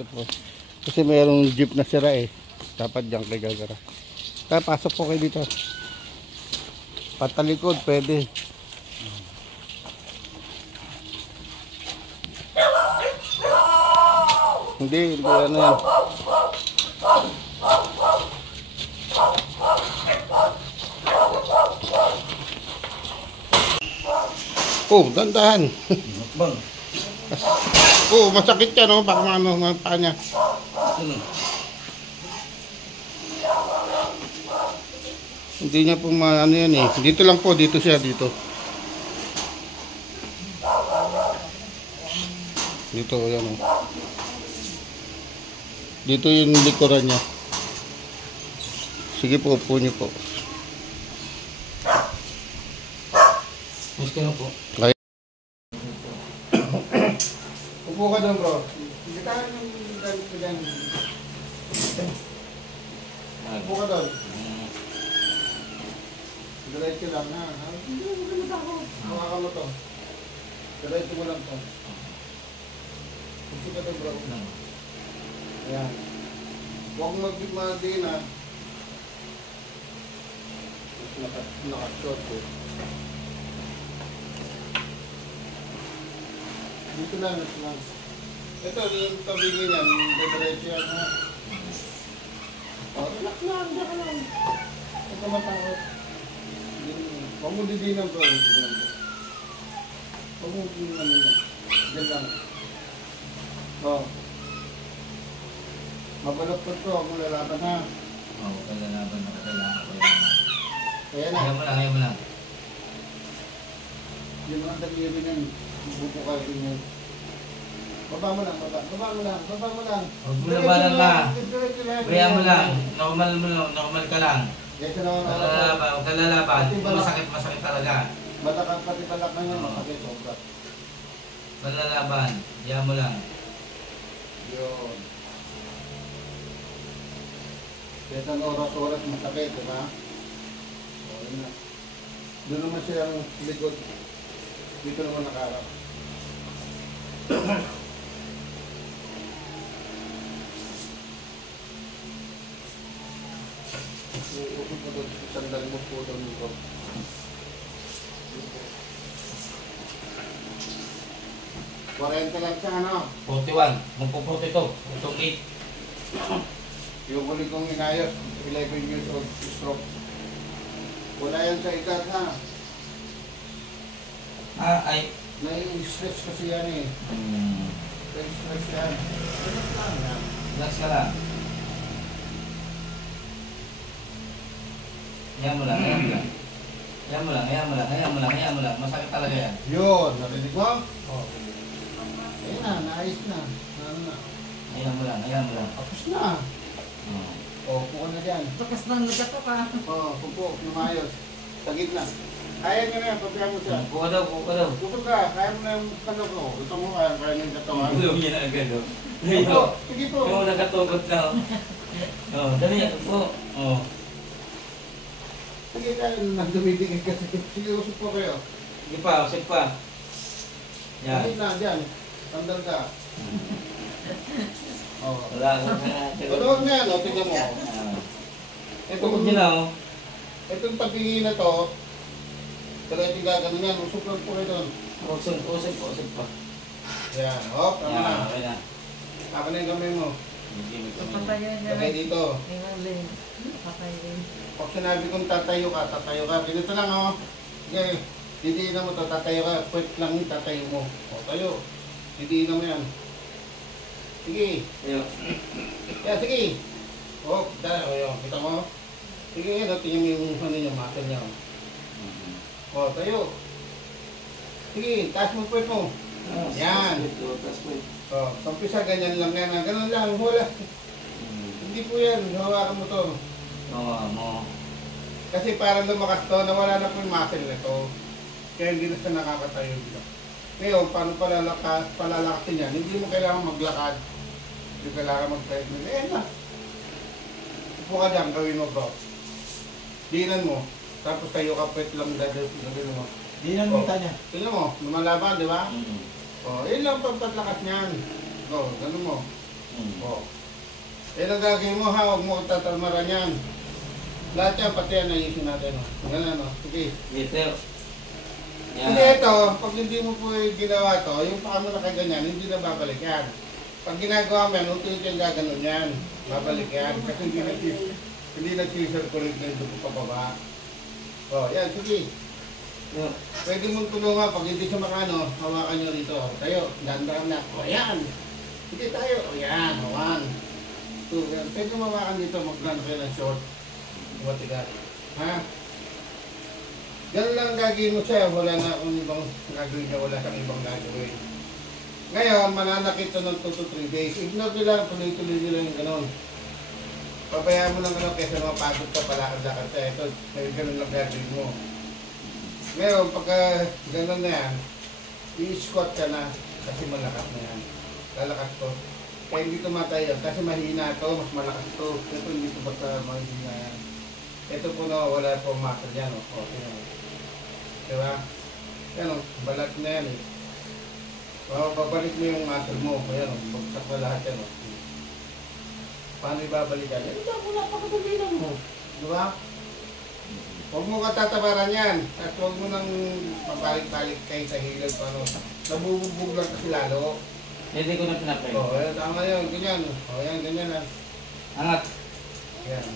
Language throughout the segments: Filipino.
dito po. Kasi mayroong jeep na sira eh. Dapat dyan kay gagara. Kaya pasok po kayo dito. Patalikod, pwede. Hindi ano yan. Oh, dandahan. Oh, masakit yan, oh. Baka mga paa niya. Hindi niya po ano yan eh. Dito lang po, dito siya, dito. Dito, yan oh. Dito yung likuran niya. Sige po, upo niyo po. Gusto na po. Ay. Upo ka doon bro. Hindi ka yung gamit ko dyan. Upo ka doon. Diretso lang ha. Hindi mo ganit ako. Makaka mo to. Diretso mo lang to. Upo ka doon bro. Ayan. Huwag mag-din ha. Naka-short ko. Dito lang, ito lang. Ito, yung tabigin yan, diretso yan ha. Relax lang, diyan ka lang. Huwag ka matakot. Huwag mo didinan bro. Huwag mo didinan yan. Diyan lang. Mabaloktot ko, huwag mo lalaban ha. Oo, kalalaban na kailangan ko yan. Ayan na. Ayaw mo lang. Yung mga daliri yan, buko kayo din yan. Baba mo lang. Huwag mo labanan ka. Kaya mo lang. Normal ka lang. Huwag ka lalaban. Masakit talaga. Pati balak na yan, masakit sobra. Malalaban. Kaya mo lang. Yun. Kaya ang oras-oras masakit, diba? O, yun na. Doon naman silang likod. Dito naman nakarap. Ukot mo doon, sandal mo po doon dito. 40 lang siya, ano? 41. Magpo-42. Itong 8. Yung huli kong inayos, 11 years old, stroke. Wala yan sa edad, ha? Ay. Nai-stress kasi yan eh. Nai-stress yan. Relax ka lang. Hayaan mo lang. Masakit talaga yan. Yun, narinig mo? Oo. Ayun na, naayos na. Ano na? Hayaan mo lang. Tapos na. O, upo ka na dyan. Takas lang nagato ka. Oo, upo, lumayos. Sa gitna. Kaya nyo na yan, pabayaan mo siya. Buka daw. Busog ka, kaya mo na yung kano ko. Ito mo kaya mo yung katawan. Ulo niya na agad. Upo, sige po. Yung nagatugot na. Dali. Upo. Sige tayo, nagdumidigin kasi. Sige, usap po kayo. Sige pa, usap pa. Sa gitna, dyan. Tandal ka. Oo. Wala. Tulungan mo yan, o, tingnan mo. Tukod niya na, Itong tabingi na to, talagang gagano yan, usap lang po kayo doon. Usap pa. Yan, hop, tama na. Okay na. Tama na yung kamay mo. Patayin na Lagay rin. dito. Patayin. Pag sinabi kong tatayo ka. Ganito lang, oh. Sige, didiin na mo to, tatayo ka. Pwet lang yung tatayo mo. O, tayo. Didiin na mo yan. Sige. Yan, sige. O, dahil, o, yun. Kita mo? Sige, yan, tingnan mo yung ano niya, muscle niya. O, tayo. Sige, taas mo pwet mo. Yan. O, pampisa, ganyan lang yan. Ganun lang, wala. Hindi po yan, hawakan mo to. mo. Kasi para lumakas to, nawala na po yung muscle nito. Kaya hindi na siya nakakatayo dito. Ngayon, paano palalakasin yan? Hindi mo kailangan maglakad. Hindi kailangan mag-treadmill. Na. Upo ka dyan, gawin mo bro. Dinan mo. Tapos tayo ka, pwet lang gagawin mo. Dinan mo niya. Tingnan mo, lumalaban, di ba? O, yun lang pagpatlakas niyan. O, ganun mo. Yan ang gagawin mo ha, huwag mo tatalmaran yan. Lahat yan, pati yan naisin natin. Ganun, no? Sige. Dito. Hindi ito, pag hindi mo po ginawa to, yung paa mo nakaganyan, hindi na babalik yan. Pag ginagawa mo yan, unti-unti yung gaganon yan. Babalik yan. Kasi hindi nag-circulate na yung dugo pababa. O, yan, sige. Pwede mong tulungan pag hindi siya makano, hawakan nyo rito. Tayo, dandaan na. O, yan. Sige tayo. O, yan. O, 1, 2, yan. Pwede mawakan dito, mag-run kayo ng short. Matigas. Ha? Ganun lang gagawin mo siya, wala na akong ibang gagawin niya, wala kang ibang gagawin. Ngayon, mananakit ito ng 2 to 3 days. Ignore nyo lang, tuloy-tuloy nyo lang yung ganun. Pabayaan mo lang ganun kaysa mapagod ka, palakad-lakad ka. Ito, ganun lang gagawin mo. Ngayon, pagka ganun na yan, i-squat ka na kasi malakas na yan. Lalakas to. Kaya hindi tumatayo kasi mahina to, mas malakas to. Ito hindi to basta mahina yan. Ito po na wala po muscle yan. O, diba? Yan o, balat na yan eh. Babalik mo yung muscle mo. Ayan o, bagsak na lahat yan o. Paano ibabalik yan? Ito ako napakadali lang mo. Diba? Huwag mo katatabaran yan. At huwag mo nang pabalik-balik kayo sa hilod. Paano? Nabububog lang kasi lalo. Hindi ko na pinapay. O, ayan, tama yun. Ganyan. O, ayan, ganyan lang. Angat. Ayan.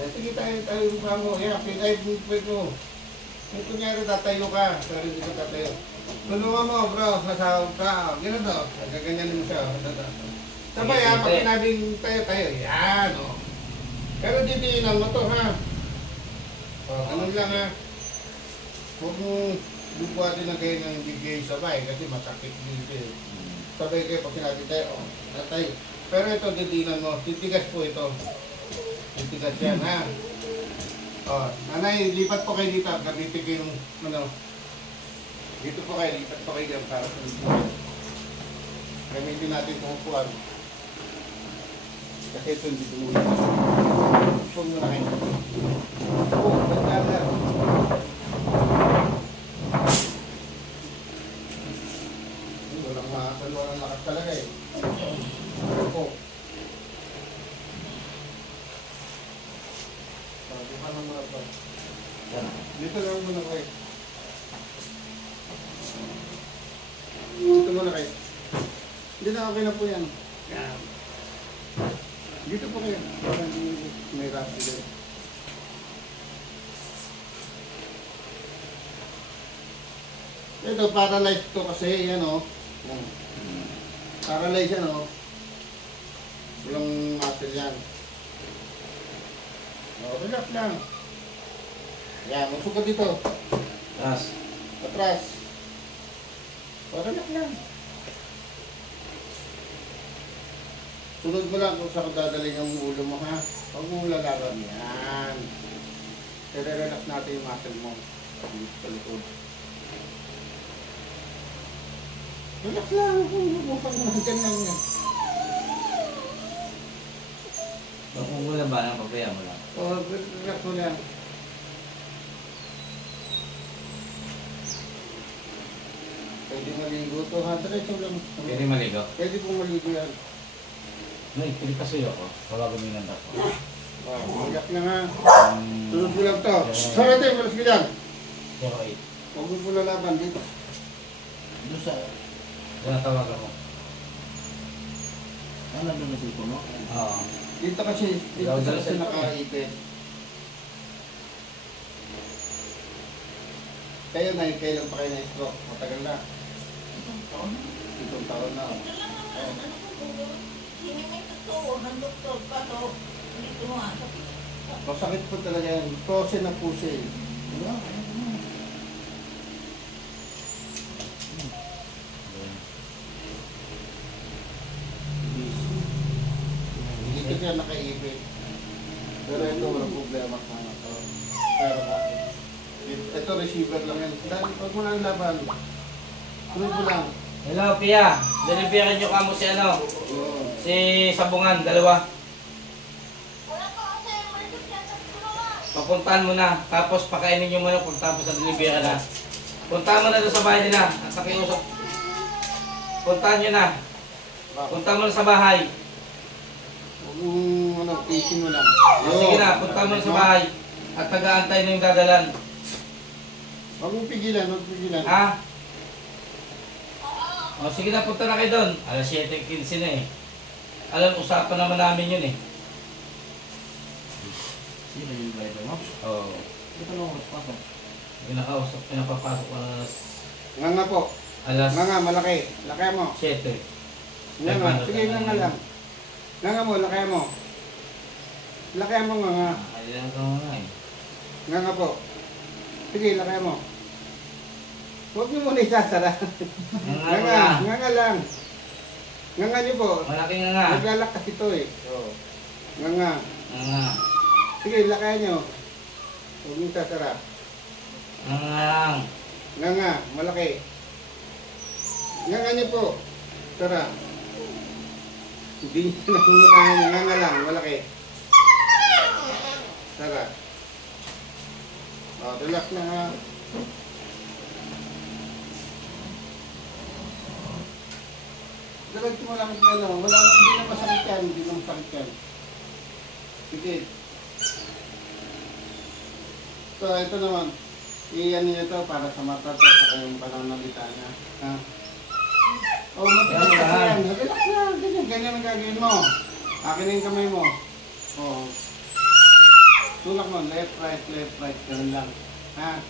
Sige tayo yung mukha mo. Ayan, pinay mo. Kung kunyari tatayo ka, pero hindi ka tatayo. Tulungan mo bro, sasawag ka. Gano'n to. Gaganyanin mo siya. Sabay ha, pag sinabing tayo. Yan o. Pero didiinan mo to ha. O, ganun lang ha. Huwag mong bubuhatin na kayo ng hindi kayo sabay kasi masakit dito eh. Sabay kayo pag sinabi tayo, o, tatay. Pero ito didiinan mo. Titigas po ito. Titigas yan ha. O, nanay, lipat po kayo dito. Gamitin kayo yung ano. Dito po kayo, lipat po kayo dyan para sa dito. Gamitin natin itong upuan. Kasi ito hindi tumulong. Upuan mo na kayo. Oo, banda na. Walang makakal, walang lakas talaga eh. Opo. Sabi ka ng mga ba? Dito lang muna kayo. Dito muna kayo. Hindi na okay na po yan. Yan. Dito po kayo. Para hindi may rasi dito. Ito, paralyzed to kasi yan o. Paralyzed yan o. Walang muscle yan. O, relax lang. Yan, usok ka dito. Taas. Atras. O, relax lang. Sunod mo lang kung saan dadaling ang ulo mo ha. Huwag mo lalaban. Yan. Relax natin yung muscle mo. Dito sa likod. Relax lang. Bukang mo lang. Ganyan yan. Kung wala ba na, pabayaan mo lang. O, relax mo lang. Pwede maligo to ha. Diretso lang. Pwede maligo. Pwede pong maligo yan. May pili kasi ako. Wala guminan ako. Relax lang ha. Sunod mo lang to. Sorry tayo, malas ka dyan. 08. Huwag mo po lalaban dito. Doon sa... Tinatawag ako. Ano doon dito mo? Oo. Dito kasi nakaipit. Kayo na, kailan pa kayo na-stroke? Matagal na. Itong taon. Itong taon na. Sinimay totoo ng doktor pa to. Dito nga. Masakit po talaga yan. Tose na po siya eh. Wala, ano ko na. Dito siya nakaipit. Pero ito walang problema sa anak ko. Pero bakit? Ito receiver lang yan. Dahil pag mo lang laban. Sunod mo lang. Hello, Pia. Delivery nyo kamo si ano? Yun. Si Sabungan, dalawa. Papuntahan mo na. Tapos pakainin nyo muna pagtapos sa delivery na. Puntahan mo na doon sa bahay nila. At nakiusap. Puntahan nyo na. Puntahan mo na sa bahay. Huwag mong ano, pisin mo lang. Sige na, punta mo sa bahay. At taga-antay na yung dadalan. Huwag mong pigilan, huwag pigilan. Ha? O sige na, punta na kayo doon. Alas 7:15 na eh. Alam, usapan naman namin yun eh. Sino yung driver mo? Oo. Ito lang oras pasok. Pinakausap, pinapapasok ko Nga po. alas Nga, malaki. Laki mo. 7. Nga. Sige, nga lang. Nga mo, laki mo. Laki mo nga. Kailangan ka nga eh. Nga po. Sige, laki mo. Huwag niyo muna isasara. Nga lang. Nga niyo po. Malaki nga. Naglalakas ito eh. Oo. Nga. Nga. Sige, lakayan niyo. Huwag niyo isasara. Nga. Malaki. Nga niyo po. Sara. Hindi niyo nangungunahan. Nga lang. Malaki. Sara. Oh, relax na nga. Diretso mo lang ano. Wala nang hindi na masakit yan. Hindi na masakit yan. Sige. So, ito naman. Iyan niyo ito para sa mata to sa kayong pananalita niya. Ha? Oh, matigas ka yan. Relax na. Ganyan ang gagawin mo. Akin yung kamay mo. Oh. Tulak mo. Left, right. Ganun lang. Ha?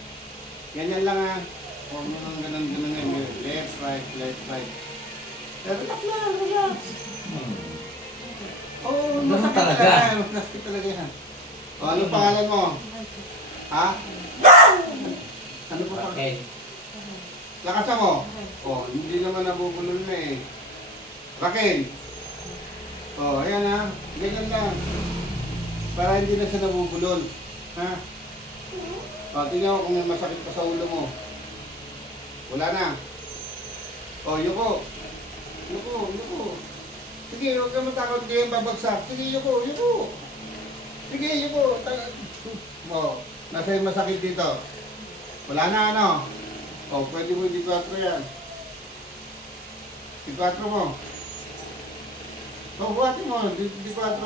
Ganyan lang ha. Huwag mo lang ganun ngayon. Left, right. Relax na. Relax. Oh, masakit talaga. Masakit talaga yan. O, ano pangalan mo? Ha? Ano pa? Okay. Lakasan mo. Oh, hindi naman nabubulol na eh. Raquel. Oh, ayan ha. Ganyan lang. Para hindi na siya nabubulol. Ha? O, tingnan mo kung may masakit pa sa ulo mo. Wala na. O, yuko. Yuko. Sige, huwag ka matakot kayo babagsak. Sige, yuko. Sige, yuko. O, nasa yung masakit dito. Wala na, ano? O, pwede mo D4 yan. D4 mo. O, buhatin mo. D4.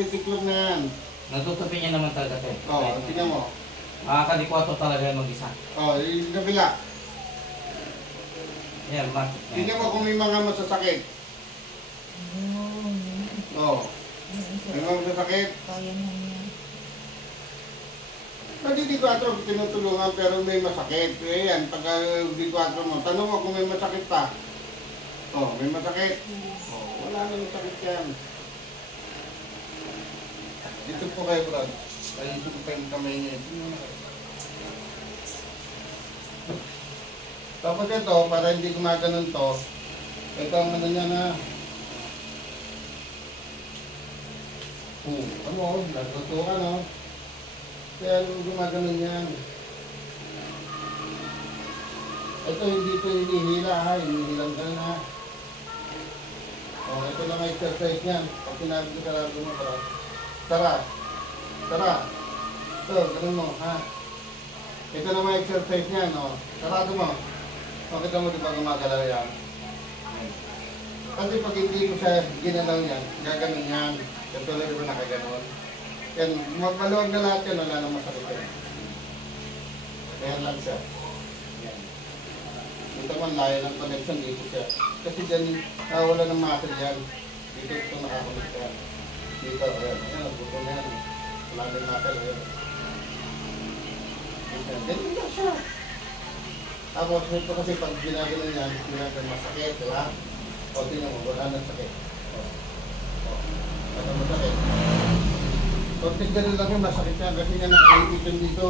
Titiklog na yan. Natutupin niya naman talaga ito. O, tingnan mo. Makakadikwato talaga yung mag-isa. O, yung kabila. Yan, bakit? Tingnan mo kung may mga masasakit. O, may mga masasakit. Kaya mo yan. Pwede D4 tinutulungan pero may masakit. Eh yan, pag D4 mo, tanong mo kung may masakit pa. O, may masakit. O, wala na masakit yan. Dito po kayo, Brad. Dito po kayo kamay niya. Tapos ito, para hindi gumaganon to, ito ang ano niya na ano, natutukan, no? Kaya gumaganon yan. Ito hindi ito hinihila, ha? Hinihilang ka na. O, ito lang ang exercise niyan. Pag sinabi ko sarado mo, Brad. Tara. Ito, ganun mo, ha? Ito naman exercise niya, no? Sarado mo. Makita mo, di ba gumagalaw yan? Kasi pag hindi ko siya ginalaw yan, gaganon yan. Ito na di ba nakaganon? Yan, maluwag na lahat yan, wala nang masakit yan. Ayan lang siya. Yan. Ito man, layo ng connection dito siya. Kasi dyan, wala ng muscle yan. Dito ito nakakulit yan. Dito, ayan, nagbuto na yan. Wala din muscle, ayan. Ganyan lang siya. Tapos ito kasi pag ginagalan yan, ginagalan masakit, di ba? O, tingnan mo, wala nang sakit. Wala nang masakit. So, tingnan lang yung masakit yan kasi nga nakaipitin dito.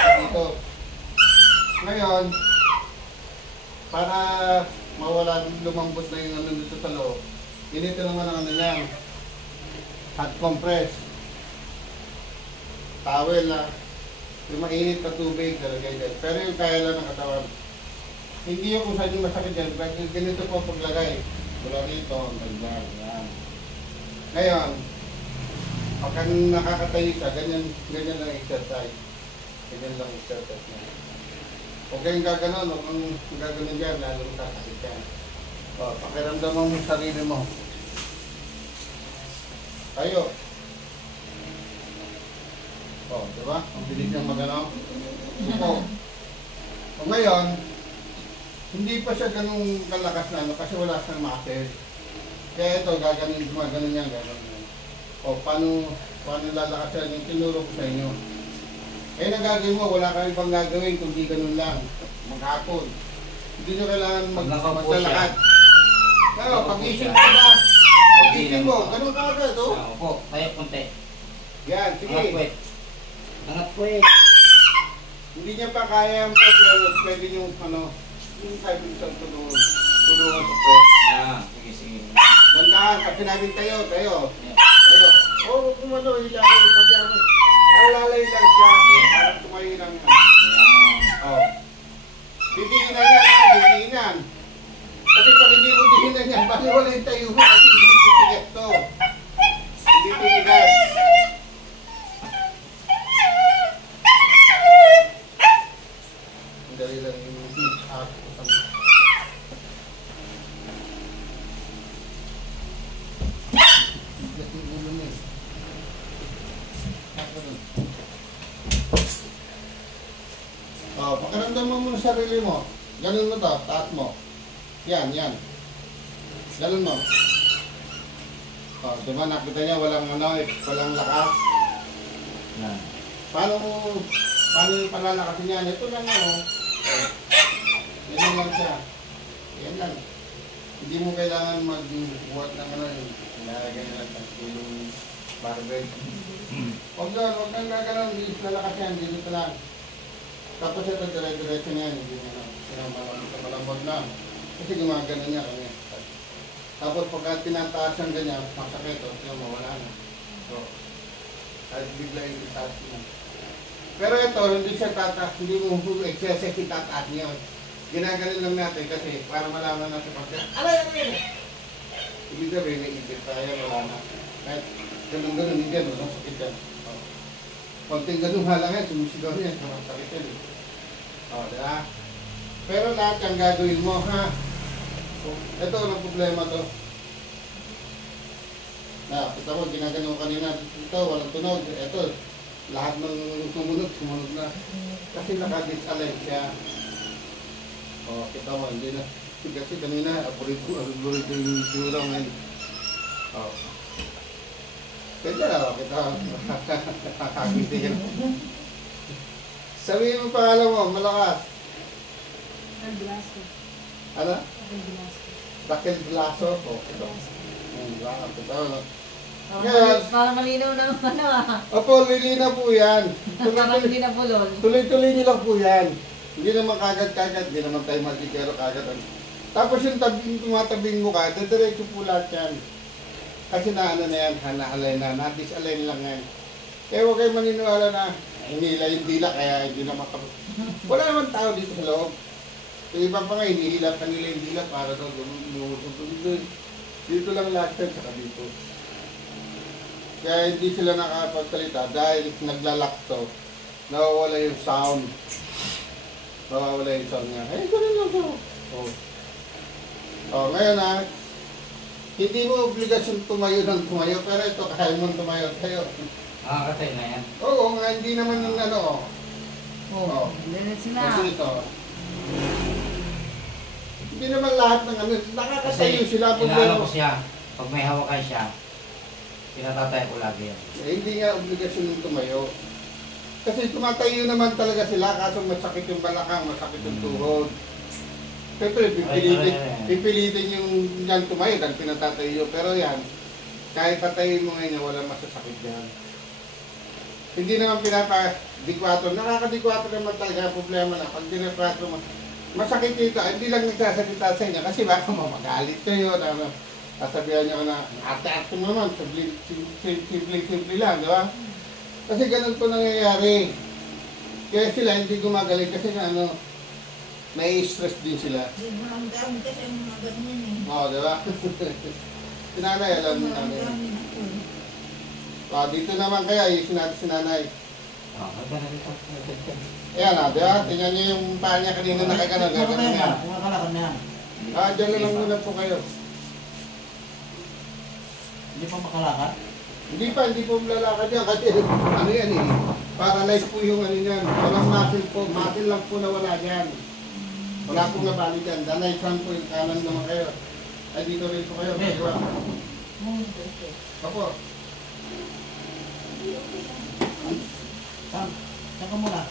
Dito. Ngayon, para mawala lumambot na yung ano dito sa loob, inito naman ang ano niya. Hot compress. Towel na. Yung mainit na tubig, talagay dyan. Pero yung kaya lang ng katawan. Hindi yung kung saan yung masakit dyan. Ganito po paglagay. Mula rito, hanggang yan. Ngayon, pagka nakakatayo siya, ganyan lang exercise. Ganyan lang exercise niya. Huwag kayong gaganon, huwag kang gaganon dyan, lalong sasakit yan. O, pakiramdaman mo yung sarili mo. Tayo. O, diba? Ang bilis niyang magano. Suko. O ngayon, hindi pa siya ganung kalakas na ano kasi wala siyang muscle. Kaya ito, gaganon yan, gaganon yan. O, paano lalakas yan yung tinuro ko sa inyo. Eh, nagagawin mo, wala kang ibang gagawin kundi ganun lang. Maghapon. Hindi nyo kailangan maglalakad. Pero, pag-isip mo na, pag-isip mo, ganun ka agad, oh. Opo, tayo punti. Yan, Angat sige. puwet. Angat puwet. Hindi niya pa kaya mo, pero pwede yung, yung sabi sa tulungan sa pwet. Sige, sige. Dandahan, pag sinabing tayo. Yeah. Tayo. Oo, kung hilayo, pag alalay lang siya, parang tumayo lang yan. Ayan. Oh. Didiinan yan, didiinan. Kasi pag hindi mo didiinan yan, baliwala yung tayo mo kasi hindi titigas to. Hindi titigas. Ang dali lang yung Oh, pakiramdam mo muna sa sarili mo. Ganun mo to, taas mo. Yan. Ganun mo. Oh, diba nakita niya walang walang lakas. Yan. Paano yung palalakasin niya? Ito lang yan lang siya. Yan lang. Hindi mo kailangan magbuhat ng ilalagay na lang yung barbell. Huwag kang gaganon, hindi lalakas yan, dito lang. Tapos ito dire-diretso niya, hindi na malambot lang. Kasi gumagano niya kami. Tapos pagka tinataas siyang ganyan, masakit, yung mawala na. So, kahit bigla yung itaas niya. Pero ito, hindi siya tataas, hindi mo excessive itataas niya. Ginaganon lang natin kasi para malaman natin pagka, alay! Ibig sabihin, naipit tayo, wala na. Kahit ganun-ganun, hindi yan, sakit yan. Konting ganun halang yan, sumisigaw niya, sakit yan. O, diba? Pero lahat yung gagawin mo, ha? Ito, walang problema to. Kita mo, ginagano kanina. Ito, walang tunog. Ito, lahat ng sumunod na. Kasi nakadisalign siya. O, kita mo, hindi na. Kasi kanina, aburito yung sura ngayon. O. Pwede na, kita nakakagiti yan. Sabihin mo pangalan mo, malakas. Ano? Dakil Blaso. O, ito. Para malinaw na Opo, lilina po yan. Parang hindi na bulol. Tuloy-tuloy nyo lang po yan. Hindi naman kagad-kagad, hindi naman tayo magkikero kagad. Tapos yung tumatabing mo ka, diretso po lahat yan. Kasi na yan, naalay na, na-disalign lang yan. Kaya huwag kayo maniniwala na hinila yung dila, kaya hindi na makapag... Wala naman tao dito sa loob. Yung iba pa nga, hinihilap na nila yung dila para daw doon. Dito lang lahat yan, saka dito. Kaya hindi sila nakapagsalita dahil naglalak to. Nawawala yung sound. Nawawala yung sound niya. Ganun lang to. Ngayon hindi mo obligasyon tumayo ng tumayo, pero ito kaya mo tumayo tayo. Makakatay na yan. Oo nga, hindi naman yung Ganun sila. Kasi ito. Hindi naman lahat ng nakakatayo sila. Inaano ko siya, pag may hawakan siya, pinatatay ko lagi yan. Hindi nga obligasyon yung tumayo. Kasi tumatayo naman talaga sila, kaso masakit yung balakang, masakit yung tuhod. Siyempre, pipilitin yung yan tumayo dahil pinatatayo. Pero yan, kahit patayin mo ngayon, walang masasakit yan. Hindi naman pinapa-D4. Nakaka-D4 naman talaga, problema na. Pag D4 mo, masakit dito. Hindi lang nagsasalita sa inyo kasi baka mamagalit kayo. Sasabihan nyo na, ate-ate mo naman, simple lang, di ba? Kasi ganun po nangyayari. Kaya sila hindi gumagaling kasi may stress din sila. Hindi mo lang gamit kasi ang mga ganyan Oo, di ba? Sinanay, alam namin. Dito naman kaya, ayusin natin si nanay. Hagdan na dito. Ayan na, di ba? Tingnan niyo yung paa niya kanina nakagano. Puro Gagano tayo yan. na, kung nakalakad na yan. Dyan na lang muna po kayo. Hindi pa makalakad. Hindi po lalakad yan kasi ano yan eh. Paralyze po yung ano yan. Walang muscle po. Muscle lang po na wala dyan. Wala pong nabali dyan. Danay front po yung kanan naman kayo. Ay dito rin po kayo. Okay. Diba? Opo. Saan? Saan ka muna?